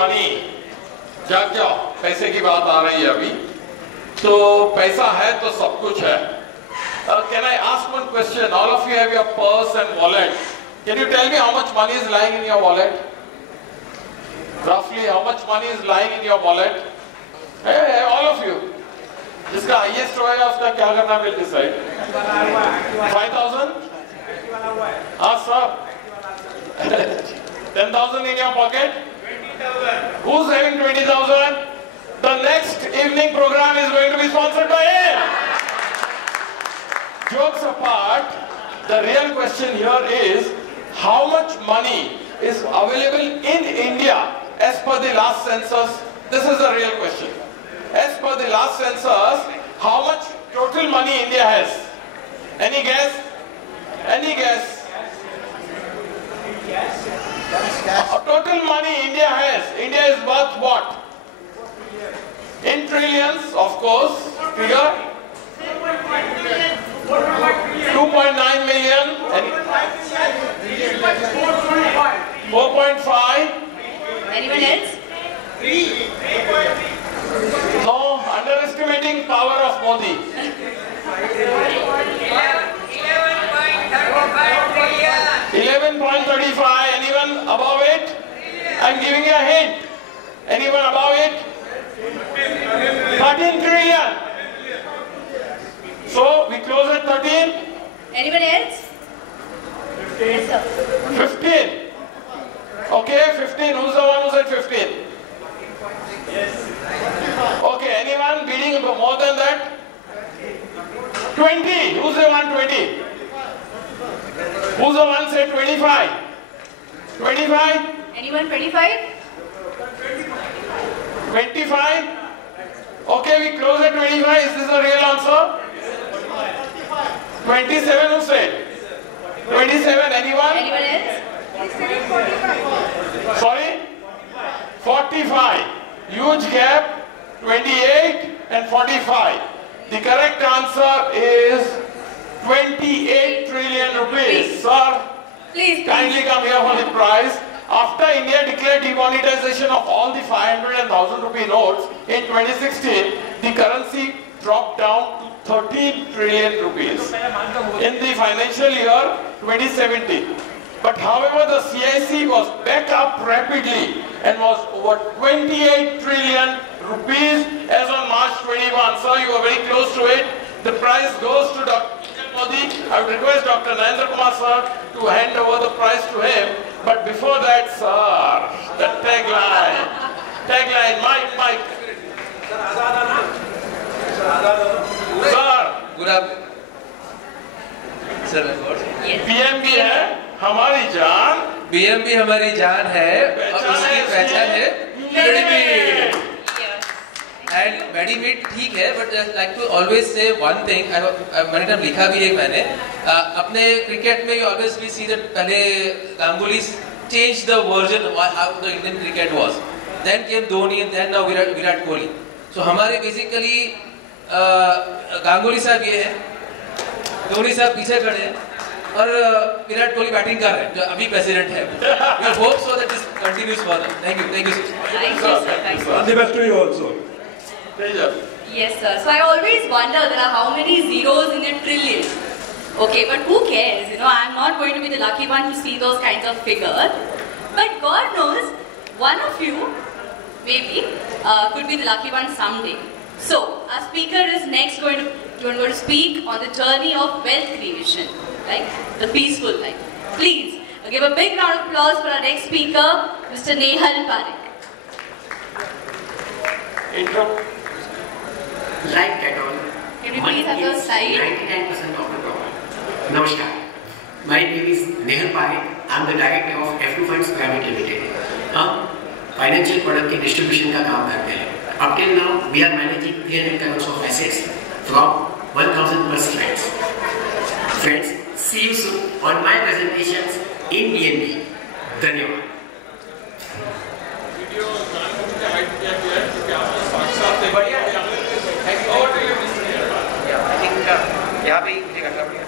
money. जाग जाओ, पैसे की बात आ रही है अभी. तो पैसा है तो सब कुछ है. Can I ask one question? All of you have your purse and wallet. Can you tell me how much money is lying in your wallet? Roughly, how much money is lying in your wallet? Hey, all of you. जिसका highest होएगा उसका क्या करना will decide. 5,000? हाँ sir. 10,000 in your pocket? 20,000. Who's having 20,000? The next evening program is going to be sponsored by him. Jokes apart, the real question here is how much money is available in India as per the last census. This is the real question. As per the last census, how much total money India has? Any guess? Any guess? Total money India has. India is worth what? In trillions, of course. Figure? 2.9 million. 4.5. Anyone else? No, underestimating power of Modi. 11.35. Anyone above it? I'm giving you a hint. Anyone above it? 13 trillion. So we close at 13. Anyone else? 15. Okay, 15. Who's the one who said 15? Okay, anyone beating more than that? 20. Who's the one 20? Who's the one said 25? 25? Anyone 25? 25? Okay, we close at 25. Is this a real answer? 27 who said? 27, anyone? Anyone else? Sorry? 45. Huge gap, 28 and 45. The correct answer is 28 trillion rupees. Sir, Please. kindly come here for the prize. After India declared demonetization of all the 500 and 1000 rupee notes in 2016, the currency dropped down to 13 trillion rupees in the financial year 2017. But however, the CIC was back up rapidly and was over 28 trillion rupees as on March 21. Sir, you are very close to it. The prize goes to Dr. Modi. I would request Dr. Narendra Kumar sir to hand over the prize to him. But before that, sir, the tagline, Mike. Sir, good afternoon. Sir, Yes. PMB है हमारी जान, BMB हमारी जान है और उसकी पहचान है मेडीमीट. एंड मेडीमीट ठीक है, but like to always say one thing. मैंने टाइम लिखा भी है मैंने अपने क्रिकेट में. You always we see that पहले Ganguly change the version how the Indian cricket was. Then came Dhoni and then now Virat Kohli. So हमारे बेसिकली गांगुली साहब ये है, धोनी साहब पीछे खड़े हैं और विराट कोहली बैटिंग कर रहे हैं जो अभी प्रेसिडेंट है. We hope so that this continues further. Thank you Thank you, sir. Thank you. All the best to you also. Yes, sir. So I always wonder there are how many zeros in a trillion. Okay, but who cares? You know, I'm not going to be the lucky one to see those kinds of figures. But God knows, one of you maybe could be the lucky one someday. So our speaker is next going to speak on the journey of wealth creation, right? The peaceful life. Please give a big round of applause for our next speaker, Mr. Nehal Parekh. intro. Like that all. Can we please have your slide? 99% of the problem. Namaskar. My name is Nehal Parekh. I am the director of F2 Funds Private Limited. हम financial product के distribution का काम करते हैं. Up till now, we are managing 300 crores of assets from 1000 plus clients. Friends, see you soon on my presentations in DNB. धन्यवाद. यहाँ पे मुझे करना पड़ेगा.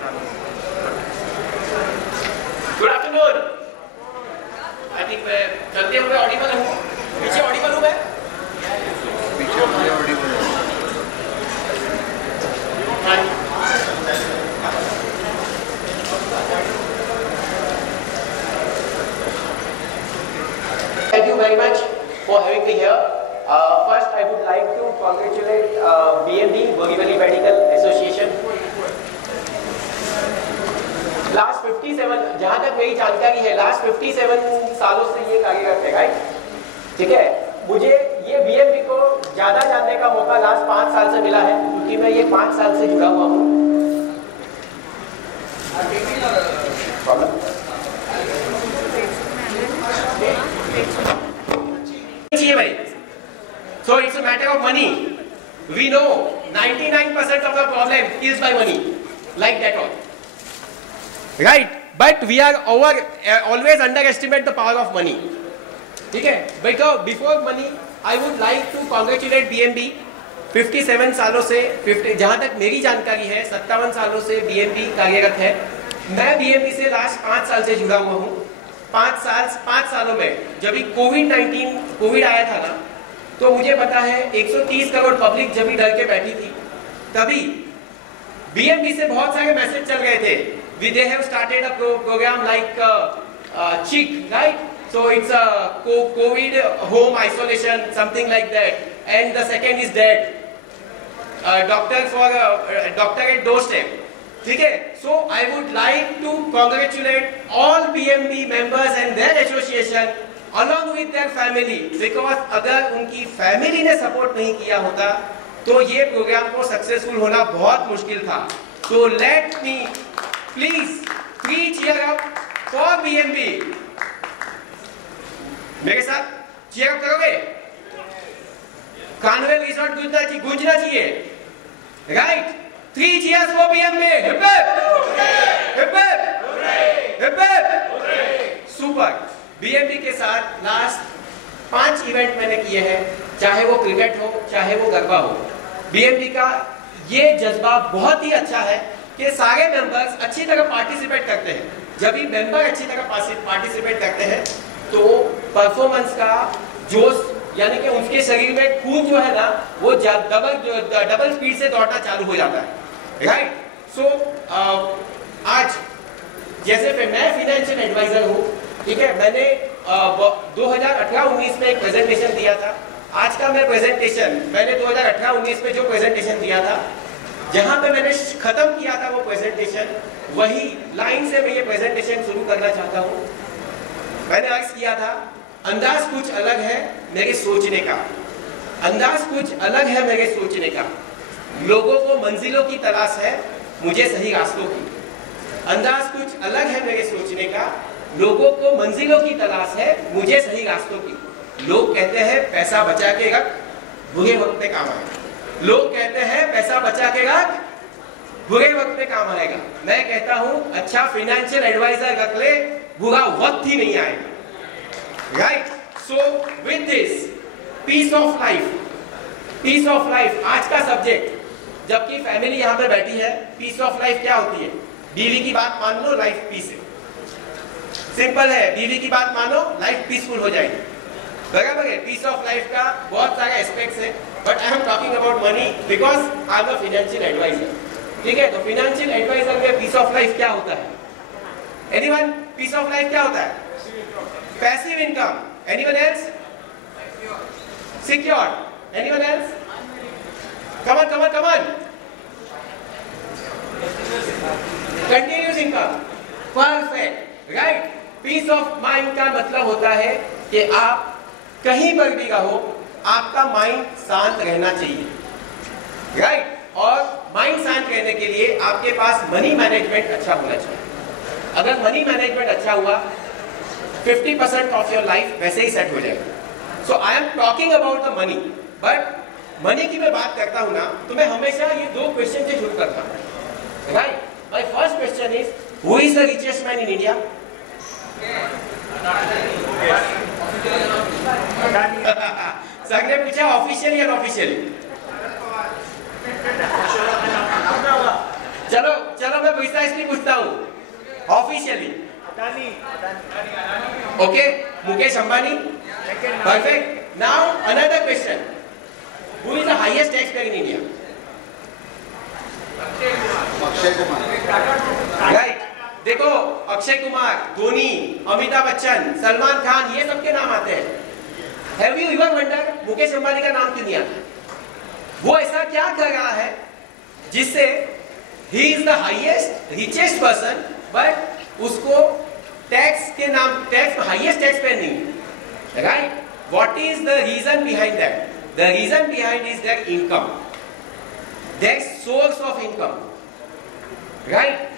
Good afternoon. I think मैं चलते हुए ऑडिबल हूँ. पीछे congratulate BMB, Borivali Medical Association. Last 57, जहां तक मेरी जानकारी है, लास्ट 57 सालों से ये कार्यरत है, राइट? ठीक है, मुझे ये BMB को ज्यादा जानने का मौका लास्ट 5 साल से मिला है, क्योंकि मैं ये 5 साल से जुड़ा हुआ हूँ। चाहिए भाई, so it's a matter of money. We know 99% of the problem is by money, like that all. Right? But we are always underestimate the power of money. ठीक है? Because before money, I would like to congratulate BMB. 57 सालों से, जहाँ तक मेरी जानकारी है, 57 सालों से BMB कार्यरत है। मैं BMB से लास्ट 5 साल से जुड़ा हुआ हूँ। 5 सालों में जब भी कोविड आया था ना, तो मुझे पता है 130 करोड़ पब्लिक जब भी डर के बैठी थी, तभी BMB से बहुत सारे मैसेज चल गए थे। They have started a program like CHIC, right? So it's a COVID home isolation, something like that. And the second is that doctor at doorstep. ठीक है? So I would like to congratulate all BMB members and their association along with their family, because अगर उनकी family ने support नहीं किया होता तो ये प्रोग्राम को सक्सेसफुल होना बहुत मुश्किल था। So let me please 3 cheer up for BMB. मेरे साथ cheer up करोगे? कार्निवल रिसोर्ट गूंजना चाहिए, right? 3 cheers for BMB. Hip hip, hip hip, hip hip. Super. BMB के साथ लास्ट 5 इवेंट मैंने किए हैं, चाहे वो क्रिकेट हो, चाहे वो गरबा हो। BMB का ये जज्बा बहुत ही अच्छा है कि सारे मेंबर्स अच्छी तरह पार्टिसिपेट करते हैं। जब भी मेंबर अच्छी तरह पार्टिसिपेट करते हैं तो परफॉर्मेंस का जोश, यानी कि उनके शरीर में खून जो है ना, वो डबल स्पीड से दौड़ना चालू हो जाता है, राइट? सो आज जैसे मैं फाइनेंशियल एडवाइजर हूँ, ठीक है, मैंने 2018-19 में एक प्रेजेंटेशन दिया था। आज का मैं प्रेजेंटेशन, मैंने 2018-19 में जो प्रेजेंटेशन दिया था, जहां पे मैंने खत्म किया था वो प्रेजेंटेशन, वही लाइन से मैं ये प्रेजेंटेशन शुरू करना चाहता हूँ। मैंने अर्ज किया था, अंदाज कुछ अलग है मेरे सोचने का, अंदाज कुछ अलग है मेरे सोचने का, लोगों को मंजिलों की तलाश है, मुझे सही रास्तों की। अंदाज कुछ अलग है मेरे सोचने का, लोगों को मंजिलों की तलाश है, मुझे सही रास्तों की। लोग कहते हैं पैसा बचा के रख, बुरे वक्त में काम आएगा। लोग कहते हैं पैसा बचा के रख, बुरे वक्त में काम आएगा। मैं कहता हूं अच्छा फाइनेंशियल एडवाइजर रख ले, बुरा वक्त ही नहीं आएगा, right? So with this peace of life आज का सब्जेक्ट, जबकि फैमिली यहाँ पे बैठी है। पीस ऑफ लाइफ क्या होती है? बीवी की बात मान लो, लाइफ पीस है। सिंपल है, बीवी की बात मानो, लाइफ पीसफुल हो जाएगी, बराबर है? पीस ऑफ लाइफ का बहुत सारे एस्पेक्ट्स है, but I am talking about money because I am a financial advisor, ठीक है? तो फाइनेंशियल एडवाइजर में पीस ऑफ लाइफ क्या होता है? एनीवन? पीस ऑफ लाइफ क्या होता है? Passive income. Anyone else? Secured. Anyone else? Come on. Continuous income. Perfect, right? Peace of mind का मतलब होता है कि आप कहीं पर भी रहो, आपका माइंड शांत रहना चाहिए, राइट? और माइंड शांत रहने के लिए आपके पास मनी मैनेजमेंट अच्छा होना चाहिए। अगर मनी मैनेजमेंट अच्छा हुआ, 50% ऑफ योर लाइफ वैसे ही सेट हो जाएगा। So I am talking about the money, but money की मैं बात करता हूं ना, तो मैं हमेशा ये 2 क्वेश्चन से शुरू करता हूं, right? My first question is, who is the richest man in India? Sir ने पूछा ऑफिशियली या अनऑफिशियली? चलो मैं प्रिसाइसली पूछता हूँ, officially. Okay, Mukesh Ambani. Perfect. Now another question, who is the highest tax payer in India? Akshay Kumar, right? देखो, अक्षय कुमार, धोनी, अमिताभ बच्चन, सलमान खान, ये सबके नाम आते हैं। Have you इवर wonder Mukesh Ambani का नाम क्यों नहीं आता? वो ऐसा क्या कर रहा है जिससे he is the highest richest person, but उसको टैक्स के नाम टैक्स हाईएस्ट टैक्स पे नहीं, right? What is the reason behind that? The reason behind is that income, that source of income, right?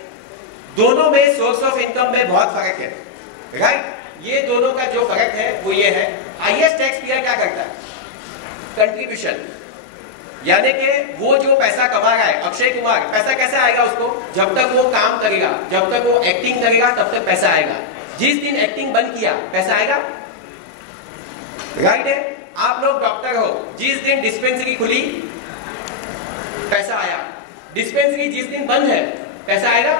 दोनों में सोर्स ऑफ इनकम में बहुत फर्क है, राइट? ये दोनों का जो फर्क है वो ये है, हाईएस्ट टैक्स पेयर क्या करता है? कंट्रीब्यूशन, यानी कि वो जो पैसा कमा रहा है, अक्षय कुमार, पैसा कैसे आएगा उसको? जब तक वो काम करेगा, जब तक वो एक्टिंग करेगा तब तक पैसा आएगा। जिस दिन एक्टिंग बंद किया पैसा आएगा, राइट है? आप लोग डॉक्टर हो, जिस दिन डिस्पेंसरी खुली पैसा आया, डिस्पेंसरी जिस दिन बंद है पैसा आएगा।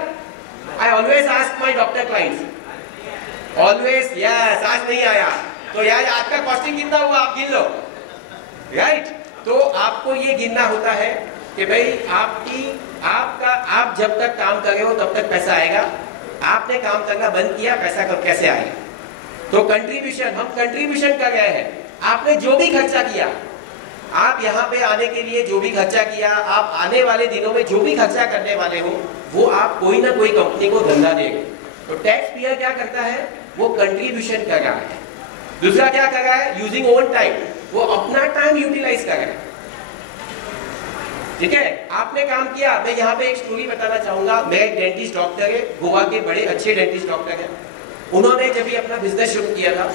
I always ask my doctor clients, always yes, आज नहीं आया तो यार आज का कॉस्टिंग कितना हुआ आप गिन लो, राइट? तो आपको ये गिनना होता है कि भाई आप जब तक काम कर रहे हो तब तक पैसा आएगा, आपने काम करना बंद किया पैसा कब कैसे आएगा? तो कंट्रीब्यूशन, हम कंट्रीब्यूशन कर रहे हैं। आपने जो भी खर्चा किया, आप यहाँ पे आने के लिए जो भी खर्चा किया, आप आने वाले दिनों में जो भी खर्चा करने वाले हो, वो आप कोई ना कोई कंपनी को धंधा देगा। तो टैक्स पेयर क्या करता है? वो कंट्रीब्यूशन कर रहा है। दूसरा क्या कर रहा है? यूजिंग ओन टाइम, वो अपना टाइम यूटिलाइज कर रहा है, ठीक है? आपने काम किया। मैं यहाँ पे एक स्टोरी बताना चाहूंगा। मैं एक डेंटिस्ट डॉक्टर है, गोवा के बड़े अच्छे डेंटिस्ट डॉक्टर है। उन्होंने जब भी अपना बिजनेस शुरू किया था,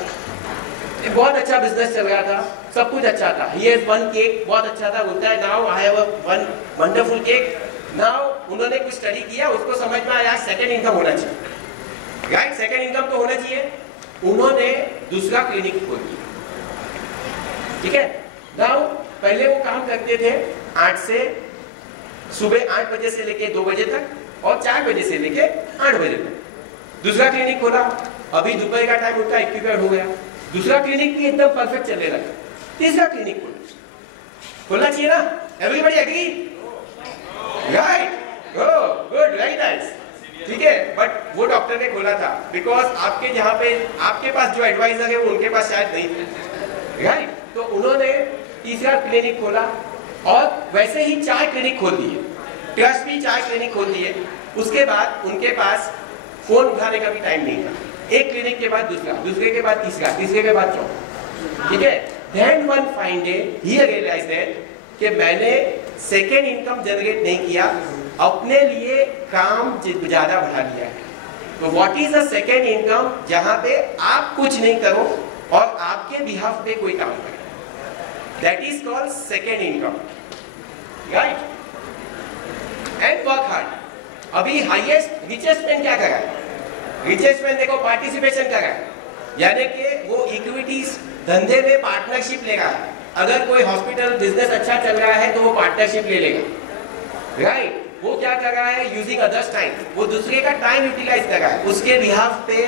बहुत अच्छा बिजनेस चल रहा था, सब कुछ अच्छा था। ही हैज वन केक, बहुत अच्छा था, बोलता है now I have one wonderful cake. Now उन्होंने कुछ स्टडी किया, उसको समझ में आया सेकंड इनकम होना चाहिए, राइट? सेकंड इनकम तो होना चाहिए। उन्होंने दूसरा क्लिनिक खोल दिया, ठीक है? नाउ पहले वो काम करते थे 8 से सुबह 8 बजे से लेके 2 बजे तक और 4 बजे से लेके 8 बजे तक। दूसरा क्लिनिक खोला, अभी दोपहर का टाइम उनका एक्यूपेड हो गया। दूसरा क्लिनिक भी एकदम परफेक्ट चलने लगा। तीसरा क्लिनिक खोलना चाहिए ना? Everybody agree, right? Good, very nice, ठीक है? बट वो डॉक्टर ने खोला था बिकॉज आपके जहाँ पे आपके पास जो एडवाइजर है वो उनके पास शायद नहीं थे, राइट? तो उन्होंने तीसरा क्लिनिक खोला और वैसे ही 4 क्लिनिक खोल दिए, ट्रस्ट भी 4 क्लिनिक खोल दिए। उसके बाद उनके पास फोन उठाने का भी टाइम नहीं था। एक क्लिनिक के बाद दूसरा, दूसरे के बाद तीसरा, तीसरे के बाद चौथा, ठीक है? Then one fine day he realized that कि मैंने सेकेंड इनकम जनरेट नहीं किया, अपने लिए काम ज्यादा बढ़ा लिया है। तो what is a second income? जहां पे आप कुछ नहीं करो और आपके बिहाफ पे कोई काम करे, that is called second income, right? And work hard. अभी हाईएस्ट रिचेस्ट मैन क्या कर रहा है? रिचेस्ट मैन देखो पार्टिसिपेशन कर रहा है, यानी कि वो इक्विटीज धंधे में पार्टनरशिप लेगा। अगर कोई हॉस्पिटल बिजनेस अच्छा चल रहा है तो वो पार्टनरशिप ले लेगा, राइट? वो क्या कर रहा है? यूजिंग अदर्स टाइम, वो दूसरे का टाइम यूटिलाइज कर रहा है। उसके बिहाफ पे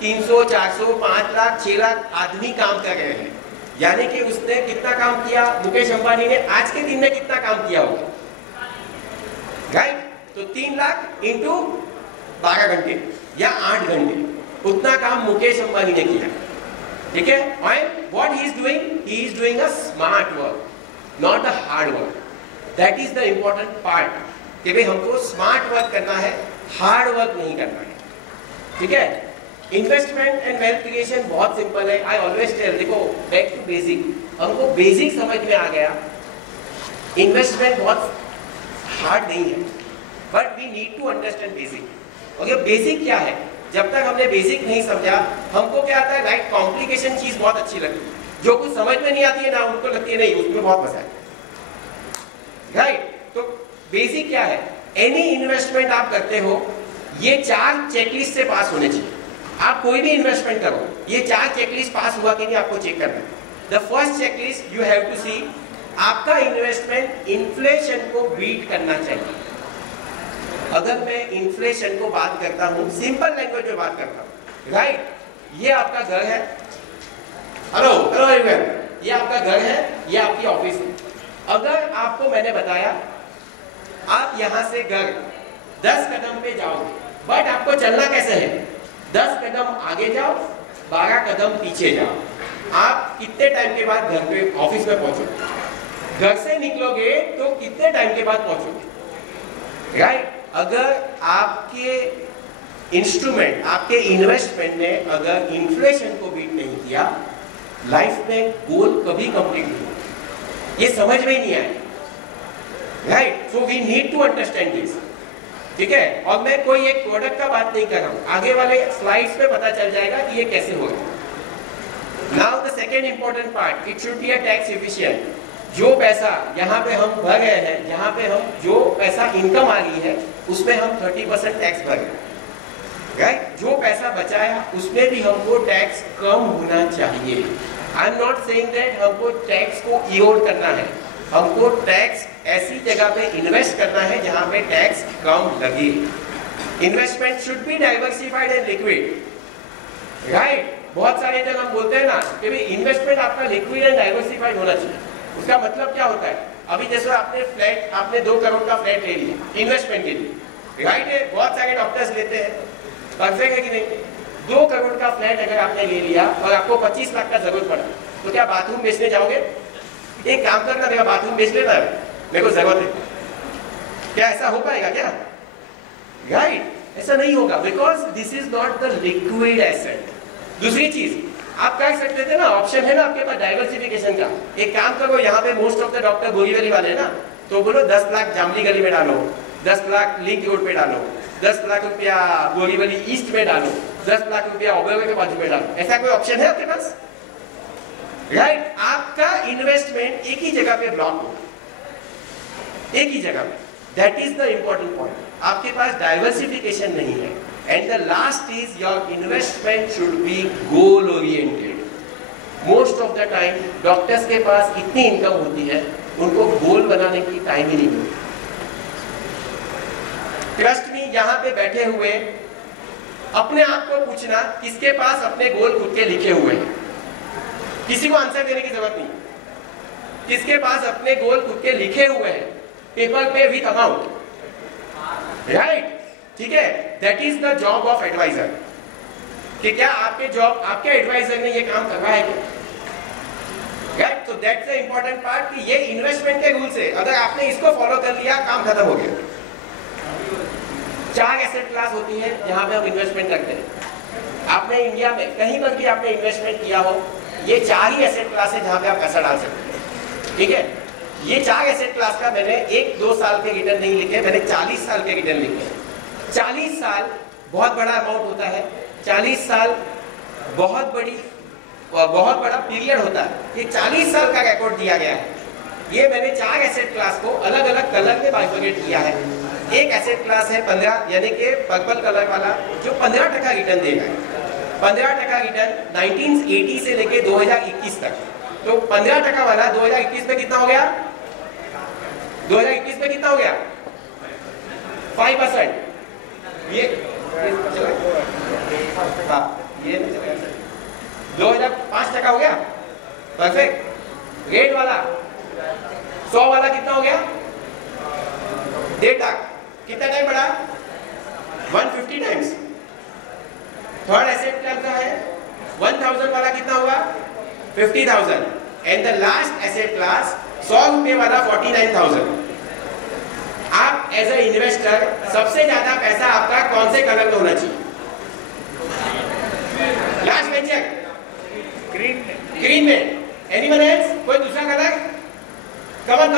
300, 400, 5 लाख, 6 लाख आदमी काम कर रहे हैं। यानी कि उसने कितना काम किया? मुकेश अंबानी ने आज के दिन में कितना काम किया होगा, राइट? तो 3 लाख इंटू 12 घंटे या 8 घंटे, उतना काम मुकेश अंबानी ने किया, ठीक है? And what he is doing? He is doing a smart work, not a hard work. That is the important part कि भाई हमको स्मार्ट वर्क करना है, हार्ड वर्क नहीं करना है, ठीक है? इन्वेस्टमेंट एंड वेल्थ क्रिएशन बहुत सिंपल है। आई ऑलवेज टेल, देखो बैक टू बेसिक, हमको बेसिक समझ में आ गया। इन्वेस्टमेंट बहुत हार्ड नहीं है, but we need to understand basic. Okay, basic क्या है? जब तक हमने बेसिक नहीं समझा, हमको क्या आता है? राइट, कॉम्प्लिकेशन चीज बहुत अच्छी लगती है। जो कुछ समझ में नहीं आती है ना, उनको लगती है नहीं उसमें बहुत मजा है, राइट? तो बेसिक क्या है? एनी इन्वेस्टमेंट आप करते हो, ये 4 चेकलिस्ट से पास होने चाहिए। आप कोई भी इन्वेस्टमेंट करो, ये 4 चेकलिस्ट पास हुआ कि नहीं आपको चेक करना है। The first checklist you have to see, आपका इन्वेस्टमेंट इन्फ्लेशन को बीट करना चाहिए। अगर मैं इन्फ्लेशन को बात करता हूं, सिंपल लैंग्वेज में बात करता हूं, राइट? ये आपका घर है, हेलो हेलो एवरीवन, ये आपका घर है, ये आपकी ऑफिस है। अगर आपको मैंने बताया आप यहां से घर 10 कदम पे जाओगे, बट आपको चलना कैसे है? 10 कदम आगे जाओ, 12 कदम पीछे जाओ। आप कितने टाइम के बाद घर पे ऑफिस में पहुंचोगे? घर से निकलोगे तो कितने टाइम के बाद पहुंचोगे, राइट? अगर आपके इंस्ट्रूमेंट, आपके इन्वेस्टमेंट ने अगर इन्फ्लेशन को बीट नहीं किया, लाइफ में गोल कभी कंप्लीट नहीं होगा। ये समझ में ही नहीं आया, right? So we need to understand this, ठीक है? और मैं कोई एक प्रोडक्ट का बात नहीं कर रहा हूं, आगे वाले स्लाइड्स पे पता चल जाएगा कि ये कैसे होगा। Now the second important part, it should be a tax efficient. जो पैसा यहाँ पे हम भर रहे हैं, यहाँ पे हम जो पैसा इनकम आ रही है उसमें हम 30% टैक्स भर रहे हैं, राइट? जो पैसा बचाया उसमें भी हमको टैक्स कम होना चाहिए। I am not saying that हमको टैक्स को इरोड करना है, हमको टैक्स ऐसी जगह पे इन्वेस्ट करना है जहां पे टैक्स कम लगे। Investment should be diversified and liquid, right? बहुत सारे जगह हम बोलते हैं ना कि भाई इन्वेस्टमेंट आपका लिक्विड एंड डाइवर्सिफाइड होना चाहिए। उसका मतलब क्या होता है? अभी जैसे आपने 2 करोड़ का फ्लैट ले लिया इन्वेस्टमेंट के लिए, राइट है? बहुत सारे डॉक्टर्स लेते हैं, परफेक्ट है कि नहीं? 2 करोड़ का फ्लैट अगर आपने ले लिया और आपको 25 लाख का जरूरत पड़ा, तो क्या बाथरूम बेचने जाओगे? एक काम करना, मेरा बाथरूम बेच लेना है, मेरे को जरूरत है। क्या ऐसा हो पाएगा क्या, राइट? ऐसा नहीं होगा, because this is not the liquid asset. दूसरी चीज आप कर सकते थे ना, ऑप्शन है ना आपके पास डाइवर्सिफिकेशन का। एक काम करो, यहाँ पे most of the doctor Borivali वाले है ना, तो बोलो 10 लाख जामली गली में डालो, 10 लाख लिंक रोड पे डालो, 10 लाख रुपया बोरीवली ईस्ट में डालो, 10 लाख रुपया ओबेरॉय के बाजू में डालो। ऐसा कोई ऑप्शन है आपके पास, राइट? आपका इन्वेस्टमेंट एक ही जगह पे ब्लॉक हो, एक ही जगह पे। That is the important point. आपके पास डाइवर्सिफिकेशन नहीं है। And the last is your investment should be goal oriented. Most of the time doctors के पास इतनी इनकम होती है, उनको गोल बनाने की टाइम ही नहीं मिलती। ट्रस्ट में यहाँ पे बैठे हुए अपने आप को पूछना, किसके पास अपने गोल खुद के लिखे हुए हैं? किसी को आंसर देने की जरूरत नहीं। किसके पास अपने गोल खुद के लिखे हुए हैं, पेपर पे विथ अमाउंट, राइट? ठीक है? That is the job of advisor. कि क्या आपके एडवाइजर ने ये काम करवा है क्या, राइट? तो दैट्स द इंपॉर्टेंट पार्ट कि ये इन्वेस्टमेंट के रूल्स है, अगर आपने इसको फॉलो कर लिया काम खत्म हो गया। 4 एसेट क्लास होती है जहां पे हम इन्वेस्टमेंट करते हैं। आपने इंडिया में कहीं पर भी आपने इन्वेस्टमेंट किया हो, ये 4 ही एसेट क्लास है जहां पे आप पैसा डाल सकते हैं, ठीक है? ये 4 एसेट क्लास का मैंने 1-2 साल के रिटर्न नहीं लिखे, मैंने 40 साल के रिटर्न लिखे। 40 साल बहुत बड़ा अमाउंट होता है, 40 साल बहुत बड़ा पीरियड होता है। ये 40 साल का रिकॉर्ड दिया गया है। ये मैंने 4 एसेट क्लास को अलग अलग कलर में बाइफरकेट किया है। एक एसेट क्लास है 15, यानी कि पर्पल कलर वाला, जो 15% रिटर्न देगा। 15% रिटर्न 1980 से लेके 2021 तक। तो 15% वाला 2021 में कितना हो गया? 2021 में कितना हो गया? 5%। ये 2005% हो गया, परफेक्ट। रेड वाला 100 वाला कितना हो गया? 1.5 लाख। कितना टाइम बढ़ा? 150 टाइम्स। थर्ड एसेट क्लास का है 1000 वाला कितना हुआ? 50,000। And the last asset class 100 रुपए वाला 49,000। आप एज ए इन्वेस्टर सबसे ज्यादा पैसा आपका कौन से कलर में होना चाहिए? लास्ट में चेक, ग्रीन में। Anyone else? कोई दूसरा कलर? कमन।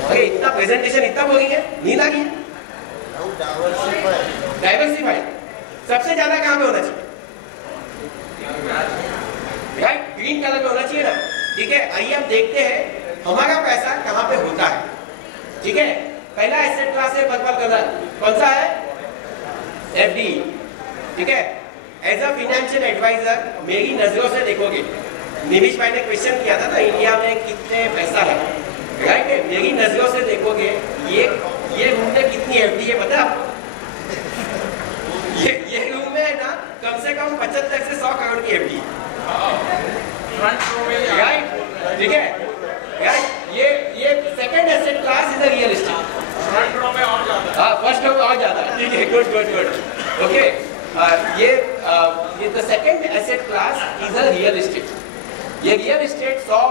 अरे इतना प्रेजेंटेशन इतना बोली है, नींद आ गई? डाइवर्सिफाइड सबसे ज्यादा कहां पे होना चाहिए? राइट, ग्रीन कलर में होना चाहिए ना, ठीक है? आइए हम देखते हैं हमारा पैसा कहां पे होता है, ठीक है? पहला एसेट क्लास है पर्पल कलर, कौन सा है? एफडी, ठीक है? एज अ फाइनेंशियल एडवाइजर मेरी नजरों से देखोगे, निमिष भाई ने क्वेश्चन किया था ना इंडिया में कितने पैसा है, राइट है? मेरी नजरों से देखोगे ये रूम में कितनी एफडी है पता है आपको? ये रूम में है ना कम से कम 75 से 100 करोड़ की एफडी, राइट? ठीक है, राइट? ये second asset class is a real estate. Front row में और ज्यादा, हां फर्स्ट रो में और ज्यादा, ठीक है? Good, okay. ये the second asset class is a real estate. ये रियल एस्टेट 100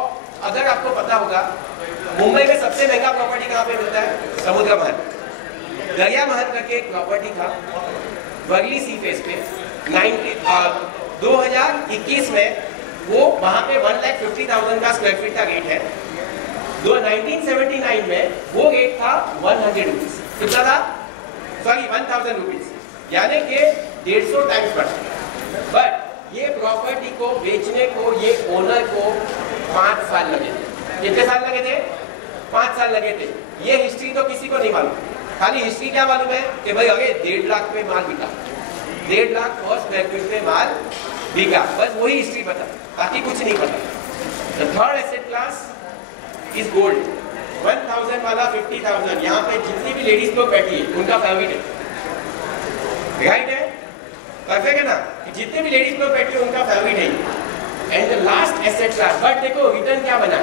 अगर आपको पता होगा मुंबई में सबसे महंगा प्रॉपर्टी कहाँ पे मिलता है? समुद्र महल। दरिया महल करके एक प्रॉपर्टी था वर्ली सी फेस पे 2021 में वो वहां पे 1,50,000 का स्क्वायर फीट का रेट है। 1979 में वो रेट था 100 रुपीज। कितना था? सॉरी 1000 रुपीज, यानी कि 150 टाइम्स बढ़। बट ये प्रॉपर्टी को बेचने को ये ओनर को 5 साल लगे थे। कितने साल लगे थे? 5 साल लगे थे। ये हिस्ट्री तो किसी को नहीं मालूम। खाली हिस्ट्री क्या मालूम है कि भाई अरे 1.5 लाख पे माल बिका, 1.5 लाख पर स्क्वायर फीट पे माल बिका, बस वही हिस्ट्री पता, बाकी कुछ नहीं पता। The third asset class is gold. 1000 वाला 50,000, यहाँ पे जितनी भी लेडीज लोग बैठी है उनका फेवरेट है, राइट है? परफेक्ट है ना? जितने भी लेडीज लोग बैठी है उनका फेवरेट है। And the last asset class, but देखो रिटर्न क्या बना?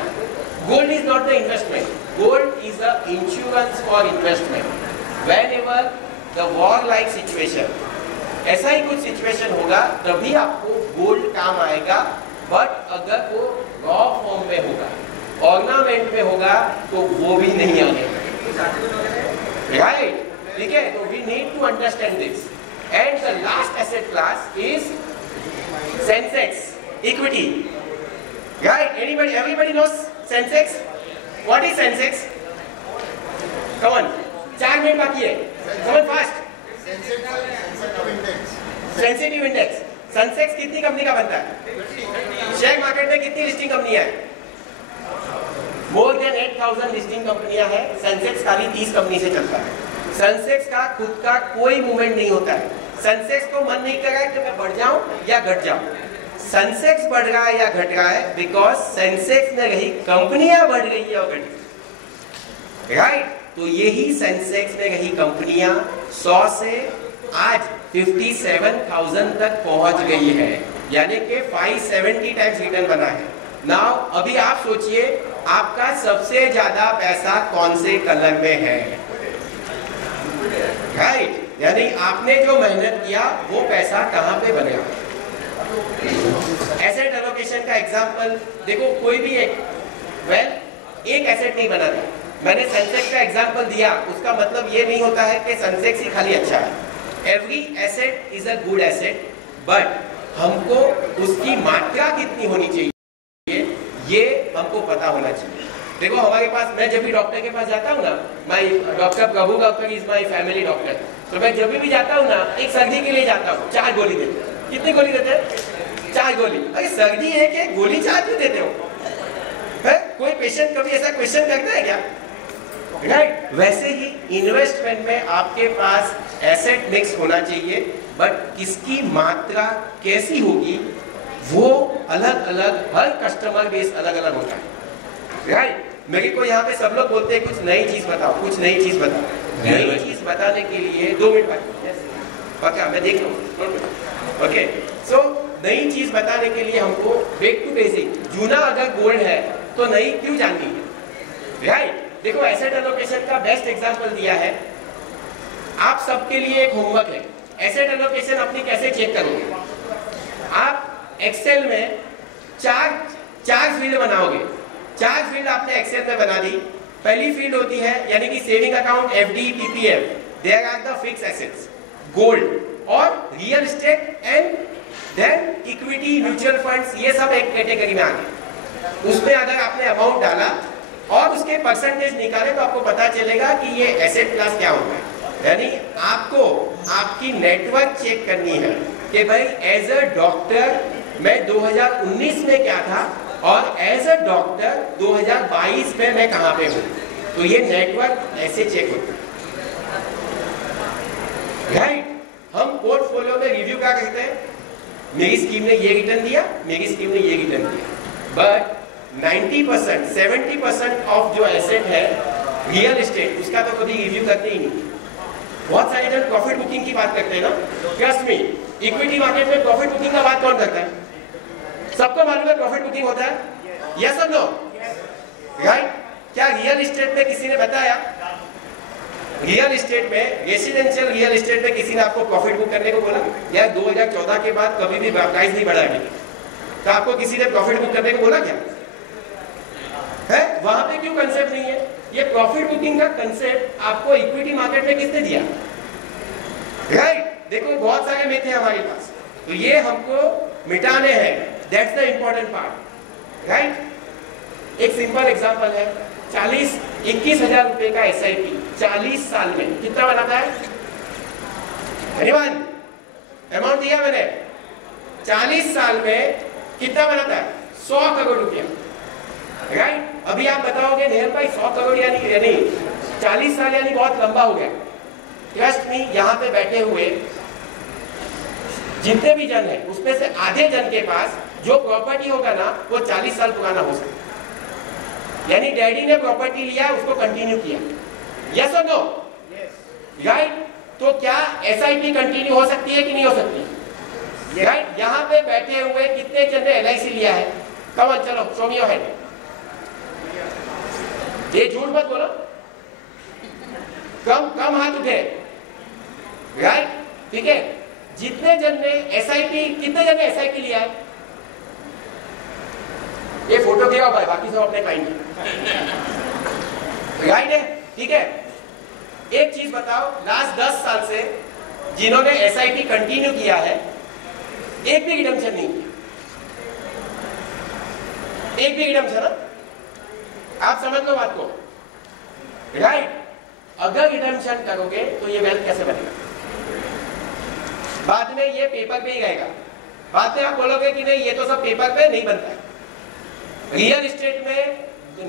Gold is not the investment, gold is the insurance for investment. Whenever the war like situation, ऐसा ही कुछ सिचुएशन होगा तभी आपको गोल्ड काम आएगा। बट अगर वो रॉ फॉर्म में होगा, ऑर्नामेंट में होगा, तो वो भी नहीं आएगा, राइट? ठीक है, तो we need to understand this. And the last asset class is Sensex, equity, right? Everybody knows Sensex? What is Sensex? Come on, 4 minute बाकी है, come on fast. Sensitive index. Sensex कितनी कंपनी का बनता है? Share market में कितनी listing कंपनियां हैं? मोर देन 8000 लिस्टिंग कंपनियां हैं। सेंसेक्स खाली 30 कंपनी से चलता है। सेंसेक्स का खुद का कोई मूवमेंट नहीं होता है। सेंसेक्स को मन नहीं कर रहा है कि मैं बढ़ जाऊं या घट जाऊं। सेंसेक्स बढ़ रहा है या घट रहा है बिकॉज सेंसेक्स में रही कंपनियां बढ़ रही है और घट रही, राइट? तो यही सेंसेक्स में रही कंपनियां 100 से आज 57,000 तक पहुंच गई है, यानी कि 570 टाइम्स रिटर्न बना है। नाउ अभी आप सोचिए आपका सबसे ज्यादा पैसा कौन से कलर में है, राइट? यानी आपने जो मेहनत किया वो पैसा कहां पे बनेगा? एसेट एलोकेशन का एग्जांपल देखो, कोई भी एक एसेट नहीं बनाता। मैंने सेंसेक्स का एग्जांपल दिया, उसका मतलब ये नहीं होता है कि सेंसेक्स ही खाली अच्छा है। Every asset is a good asset, but हमको उसकी मात्रा कितनी होनी चाहिए ये हमको पता होना चाहिए। देखो हमारे पास, मैं जब भी डॉक्टर के पास जाता हूँ ना, मैं doctor Prabhu doctor is my family doctor, तो मैं जब भी जाता हूँ ना, एक सर्दी के लिए जाता हूँ, 4 गोली देते हैं। कितनी गोली देते हैं? 4 गोली। अरे सर्दी है कि गोली 4 क्यों देते हो? है? कोई पेशेंट कभी ऐसा क्वेश्चन करता है क्या? राइट? वैसे ही इन्वेस्टमेंट में आपके पास एसेट मिक्स होना चाहिए, बट किसकी मात्रा कैसी होगी वो अलग अलग, हर कस्टमर बेस अलग अलग होता है, राइट? मेरे को यहाँ पे सब लोग बोलते हैं कुछ नई चीज बताओ, कुछ नई चीज बताओ। नई चीज बताने के लिए 2 मिनट बाकी, पक्का मैं देख लूँ। ओके, सो नई चीज बताने के लिए हमको बैक टू बेसिक, जूना अगर गोल्ड है तो नई क्यों जाननी है, राइट? देखो एसेट एलोकेशन का बेस्ट एग्जांपल दिया है। आप सबके लिए एक होमवर्क है, एसेट एलोकेशन अपनी कैसे चेक करोगे? आप एक्सेल में 4 फील्ड बनाओगे। 4 फील्ड आपने एक्सेल में बना दी। पहली फील्ड होती है यानी कि saving account, FD, PPF, there are the fix assets, gold और real estate and then equity, mutual funds, ये सब एक कैटेगरी में आ गए। उसमें अगर आपने अमाउंट डाला और उसके परसेंटेज निकाले तो आपको पता चलेगा कि ये एसेट क्लास क्या होता है। यानी आपको आपकी नेटवर्क चेक करनी है कि भाई एज अ डॉक्टर मैं 2019 में क्या था और एज अ डॉक्टर 2022 में मैं कहां पे हूं। तो ये नेटवर्क ऐसे चेक होता है, राइट? हम पोर्टफोलियो में रिव्यू क्या करते हैं? मेरी स्कीम ने ये रिटर्न दिया, मेरी स्कीम ने ये रिटर्न दिया, बट 90%, 70% ऑफ जो एसेट है रियल एस्टेट, उसका तो कभी रिव्यू करते ही नहीं। बहुत सारे जन प्रॉफिट बुकिंग की बात करते हैं ना, ट्रस्ट मी, इक्विटी मार्केट में प्रॉफिट बुकिंग का बात कौन करता है? सबको मालूम है प्रॉफिट बुकिंग होता है, यस और नो, राइट? क्या रियल एस्टेट में किसी ने बताया? रियल एस्टेट में, रेसिडेंशियल रियल एस्टेट में किसी ने आपको प्रॉफिट बुक करने को बोला? यार 2014 के बाद कभी भी प्राइस नहीं बढ़ा है, तो आपको किसी ने प्रॉफिट बुक करने को बोला क्या? ये प्रॉफिट बुकिंग का कंसेप्ट आपको इक्विटी मार्केट में किसने दिया? राइट, देखो बहुत सारे मिथ हैं हमारे पास, तो ये हमको मिटाने हैं। That's the important part, right. एक सिंपल एग्जांपल है, 21,000 रुपए का SIP 40 साल में कितना बनाता है? एनीवन? अमाउंट दिया मैंने, 40 साल में कितना बनाता है? 100 करोड़ रुपया, राइट। अभी आप बताओगे नेहल भाई 100 करोड़ यानी 40 साल यानी बहुत लंबा हो गया। ट्रस्ट मी, यहाँ पे बैठे हुए जितने भी जन है उसमें से आधे जन के पास जो प्रॉपर्टी होगा ना वो 40 साल पुराना हो सकता है। यानी डैडी ने प्रॉपर्टी लिया, उसको कंटिन्यू किया, यस और नो? राइट। तो क्या SIP कंटिन्यू हो सकती है कि नहीं हो सकती? राइट। यहाँ पे बैठे हुए कितने जन ने LIC लिया है? कम ऑन, चलो शो मी योर हैंड। ये झूठ मत बोलो, कम हाथ उठे, राइट, ठीक है। जितने जन ने SIP, कितने जन ने SIP लिया है? ये फोटो दिया भाई, बाकी सब अपने क्लाइंट, राइट है, ठीक है। एक चीज बताओ, लास्ट 10 साल से जिन्होंने SIP कंटिन्यू किया है एक भी रिडम्पशन नहीं किया, एक भी रिडम्पशन ना? आप समझ लो बात को, राइट। अगर रिडम्पशन करोगे तो ये वेल्थ कैसे बनेगा? बाद में ये पेपर पे ही रहेगा, बाद में आप बोलोगे कि नहीं ये तो सब पेपर पे नहीं बनता है। रियल एस्टेट में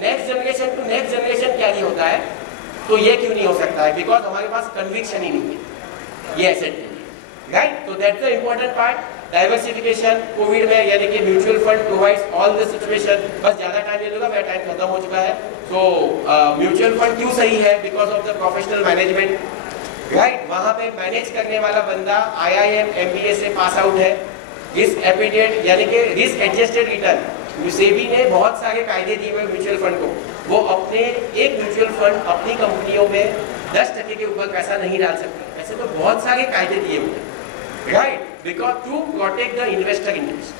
next generation to next generation क्या नहीं होता है, तो ये क्यों नहीं हो सकता है? बिकॉज हमारे पास कन्विक्शन ही नहीं है ये एसेट के लिए, राइट। तो that's the important part. Diversification Covid में, यानी कि mutual fund provides all the situation. बस ज्यादा टाइम ले लूंगा, मेरा टाइम खत्म हो चुका है। तो म्यूचुअल फंड क्यों सही है? Because of the professional management, right. वहां पे मैनेज करने वाला बंदा IIM MBA से पास आउट है। रिस्क एपिडेट यानी कि रिस्क एडजस्टेड रिटर्न, सेबी ने बहुत सारे कायदे दिए हुए म्यूचुअल फंड को, वो अपने एक म्यूचुअल फंड अपनी कंपनियों में 10% के ऊपर पैसा नहीं डाल सकते। ऐसे तो बहुत सारे कायदे दिए हुए, right, because to protect the investor interest.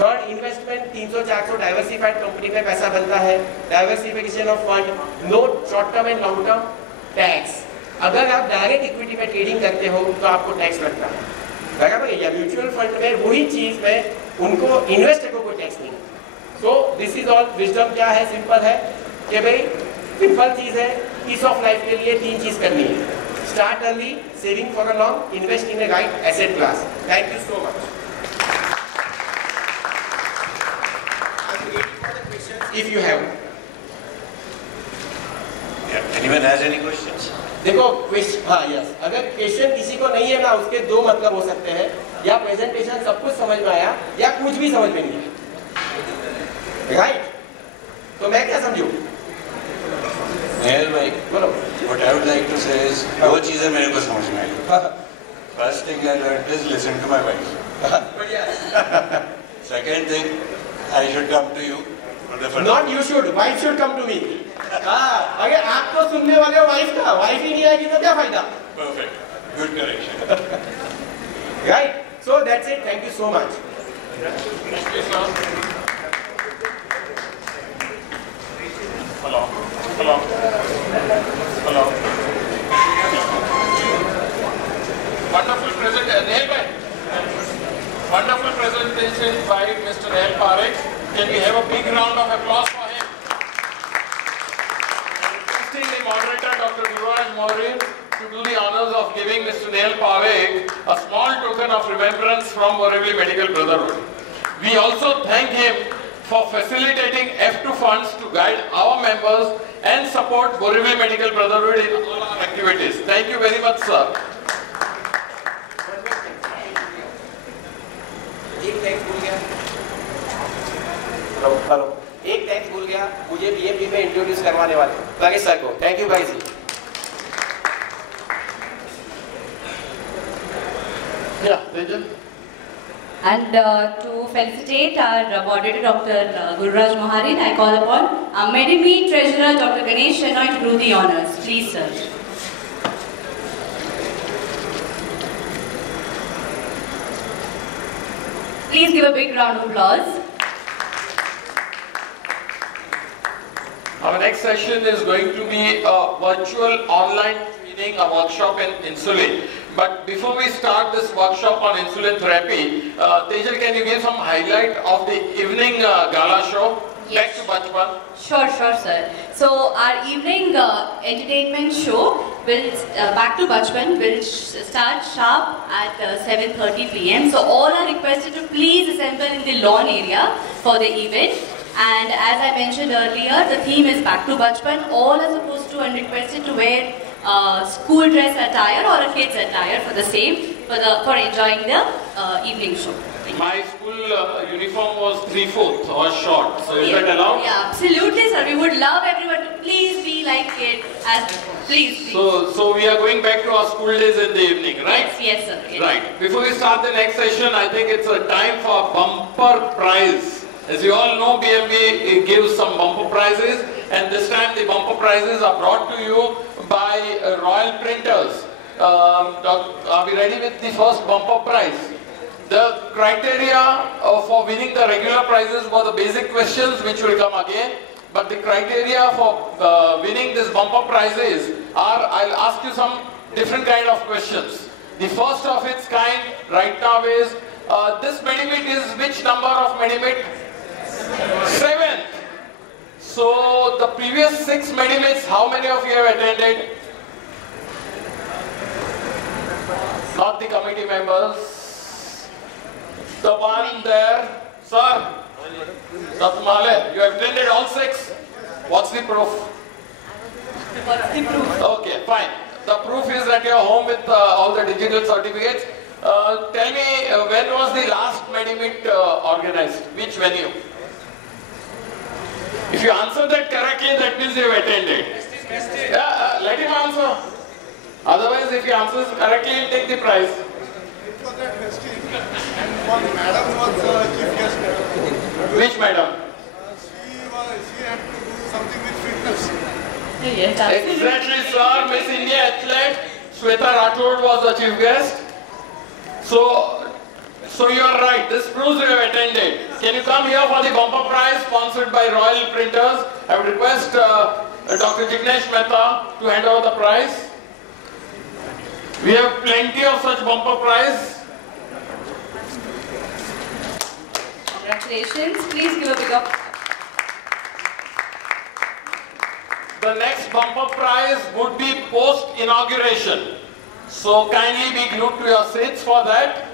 Third, investment 300-400 diversified company में पैसा बनता है। Diversification of fund, no short term and long term tax. अगर आप डायरेक्ट इक्विटी में ट्रेडिंग करते हो तो आपको टैक्स लगता है, बराबर है? या म्यूचुअल फंड में वही चीज में उनको इन्वेस्टर को कोई टैक्स नहीं। So this is all wisdom. क्या है? सिंपल है कि भाई सिंपल चीज है, पीस ऑफ लाइफ के लिए 3 चीज करनी है। Start early, saving for a long, invest in a right asset class. Thank you so much. If you have, anyone has any questions? देखो क्वेश्चन, हाँ यस, अगर क्वेश्चन किसी को नहीं है ना, उसके 2 मतलब हो सकते हैं, या प्रेजेंटेशन सब कुछ समझ में आया या कुछ भी समझ में नहीं आया, राइट। तो मैं क्या समझूं? नेहल भाई, बोलो। what I would like to say is 2 चीजें मेरे को समझ में आई। First thing I learned is listen to my wife. Second thing, I should come to you. Not you should, wife should come to me. हाँ, अगर आप तो सुनने वाले हो वाइफ का, वाइफ ही नहीं आएगी तो क्या फायदा? Perfect, good correction. Right, so that's it. Thank you so much. Hello. Wonderful presentation by Mr. Nehal Parekh. Can we have a big round of applause for him? Requesting the moderator, Dr. Gururaj Maurya, to do the honors of giving Mr. Nehal Parekh a small token of remembrance from Borivali Medical Brotherhood. We also thank him for facilitating F2 funds to guide our members and support Borivali Medical Brotherhood in all our activities. Thank you very much, sir. Hello, एक thanks भूल गया, मुझे BMP में introduce करवाने वाले लगे sir को। Thank you guys. And to felicitate our moderator, Dr. Gururaj Maharin, I call upon our Medimi Treasurer, Dr. Ganesh Shenoy, to do the honors. Please, sir. Please give a big round of applause. Our next session is going to be a virtual online training, a workshop in insulin. But before we start this workshop on insulin therapy, Tejal, can you give some highlight of the evening gala show? Yes. Back to Bachpan. Sure, sir. So our evening entertainment show will Back to Bachpan will start sharp at 7:30 p.m. So all are requested to please assemble in the lawn area for the event. And as I mentioned earlier, the theme is Back to Bachpan. All are supposed to and requested to wear school dress attire or a kid's attire for the same for enjoying the evening show. My school uniform was 3/4 or short, so is that allowed? Yeah, absolutely, sir. We would love everyone to please be like it as before. Please. So we are going back to our school days in the evening, right? Yes, sir. Yes. Right. Before we start the next session, I think it's a time for bumper prize. As you all know, BMB gives some bumper prizes, and this time the bumper prizes are brought to you by Royal Printers. Are we ready with the first bumper prize? The criteria for winning the regular prizes were the basic questions, which will come again. But the criteria for winning this bumper prizes are, I'll ask you some different kind of questions. The first of its kind right now is, this Medimit is which number of Medimit? 7th. So the previous 6 Medimits, how many of you have attended? Not the committee members. The one there, sir. Dr. Male, you have attended all 6. What's the proof? What's the proof? Okay, fine. The proof is that you are home with all the digital certificates. Tell me, when was the last Medimit organized? Which venue? If you answer that correctly, that means you have attended. Yeah, let him answer. Otherwise, if he answers correctly, he'll take the prize. It was at Festive, and one madam was chief guest. Which madam? She had to do something with fitness. Yes, absolutely. Exactly, sir. Miss India athlete Shweta Rathod was the chief guest. So you are right. This proves you have attended. Can you come here for the bumper prize sponsored by Royal Printers? I would request Dr. Jignesh Mehta to hand over the prize. We have plenty of such bumper prize. Congratulations. Please give a big up. The next bumper prize would be post-inauguration. So kindly be glued to your seats for that.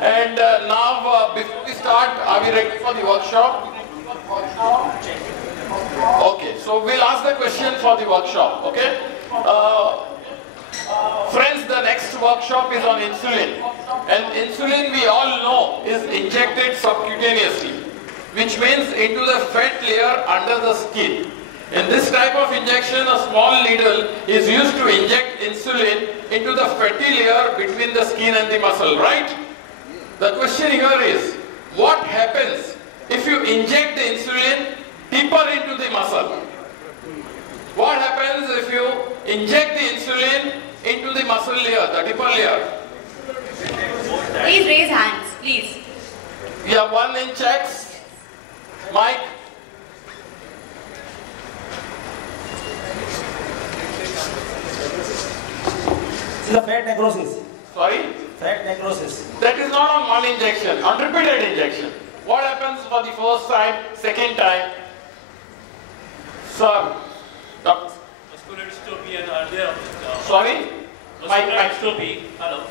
And now, before we start, are we ready for the workshop? Okay, so we'll ask the question for the workshop, okay? Friends, the next workshop is on insulin. And insulin, we all know, is injected subcutaneously, which means into the fat layer under the skin. In this type of injection, a small needle is used to inject insulin into the fatty layer between the skin and the muscle, right? The question here is, what happens if you inject the insulin deeper into the muscle? What happens if you inject the insulin into the muscle layer, the deeper layer? Please raise hands, please. We have one in checks. Mike? This is a fat necrosis. Sorry? Fat necrosis. That is not on one injection, on repeated injection. What happens for the first time, second time? Sir? Muscular dystrophy and earlier. Sorry? Muscular dystrophy. Hello.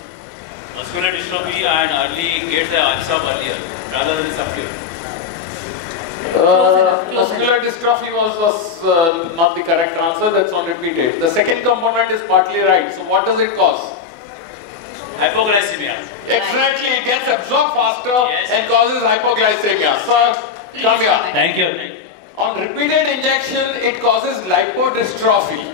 Muscular dystrophy and early get the answer earlier rather than subsequent. Muscular dystrophy was not the correct answer, that's not repeated. The second component is partly right. So what does it cause? Hypoglycemia. Exactly, it gets absorbed faster Yes. and causes hypoglycemia. Sir, come here. Thank you. On repeated injection, it causes lipodystrophy.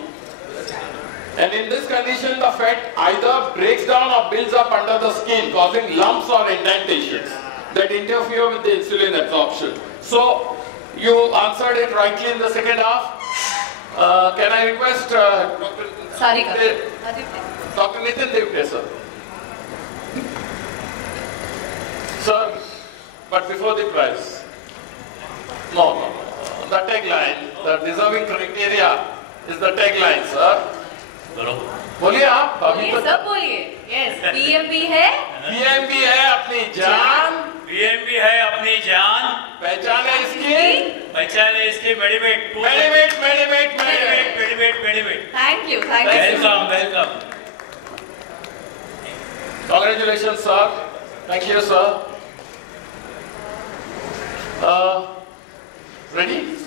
And in this condition, the fat either breaks down or builds up under the skin, causing lumps or indentations that interfere with the insulin absorption. So, you answered it rightly in the second half. Can I request Dr. Nitin Devte, sir? Sir, but before the prize. No. the tagline, the deserving criteria is the tagline, sir. बोलिए आप अभी तो सब बोलिए. Yes, PMB है. PMB है अपनी जान. PMB है अपनी जान. पहचान है इसकी. पहचान है इसकी. मेडिमेट. Thank you. Welcome. Congratulations, sir. Thank you, sir. Ready?